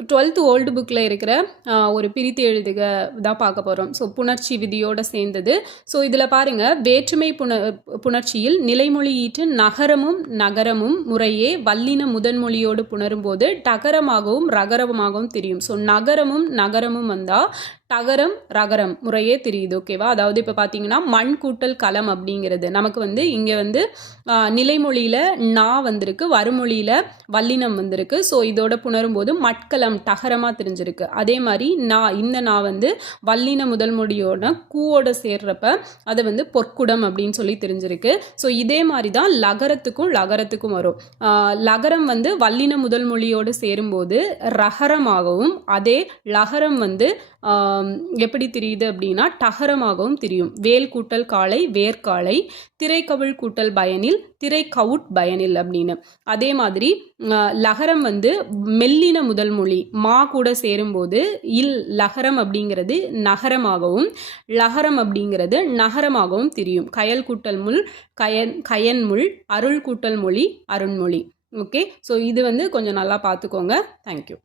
12th old புக்கில் இருக்கிற ஒரு பிரித்து எழுதுக தான் பார்க்க போகிறோம். ஸோ புணர்ச்சி விதியோடு சேர்ந்தது. ஸோ இதில் பாருங்கள், வேற்றுமை புணர்ச்சியில் நிலைமொழி ஈற்று நகரமும் நகரமும் முறையே வல்லின முதன்மொழியோடு புணரும்போது டகரமாகவும் ரகரமாகவும் தெரியும். ஸோ நகரமும் நகரமும் வந்தால் டகரம் ரகரம் முறையே தெரியுது. ஓகேவா? அதாவது இப்போ பார்த்தீங்கன்னா மண் கூட்டல் களம் அப்படிங்கிறது நமக்கு வந்து இங்கே வந்து நிலைமொழியில் நா வந்திருக்கு, வருமொழியில் வல்லினம் வந்திருக்கு. ஸோ இதோட புணரும்போது மட்கலம் டகரமாக தெரிஞ்சிருக்கு. அதே மாதிரி இந்த நா வந்து வல்லின முதல் மொழியோட கூவோட சேர்றப்ப அதை வந்து பொற்குடம் அப்படின்னு சொல்லி தெரிஞ்சிருக்கு. ஸோ இதே மாதிரி தான் லகரத்துக்கும் வரும். லகரம் வந்து வல்லின முதல் மொழியோடு சேரும்போது ரகரமாகவும், அதே லகரம் வந்து எப்படி தெரியுது அப்படின்னா டகரமாகவும் தெரியும். வேல் கூட்டல் காளை வேர்காளை, திரைக்கவிழ் கூட்டல் பயனில் திரைக்கவுட் பயனில் அப்படின்னு. அதே மாதிரி லகரம் வந்து மெல்லின முதல் மொழி மா கூட சேரும்போது லகரம் அப்படிங்கிறது நகரமாகவும், லகரம் அப்படிங்கிறது நகரமாகவும் தெரியும். கயல் கூட்டல் முள் கயன் முள், அருள் கூட்டல் மொழி அருண்மொழி. ஓகே, ஸோ இது வந்து கொஞ்சம் நல்லா பார்த்துக்கோங்க. தேங்க்யூ.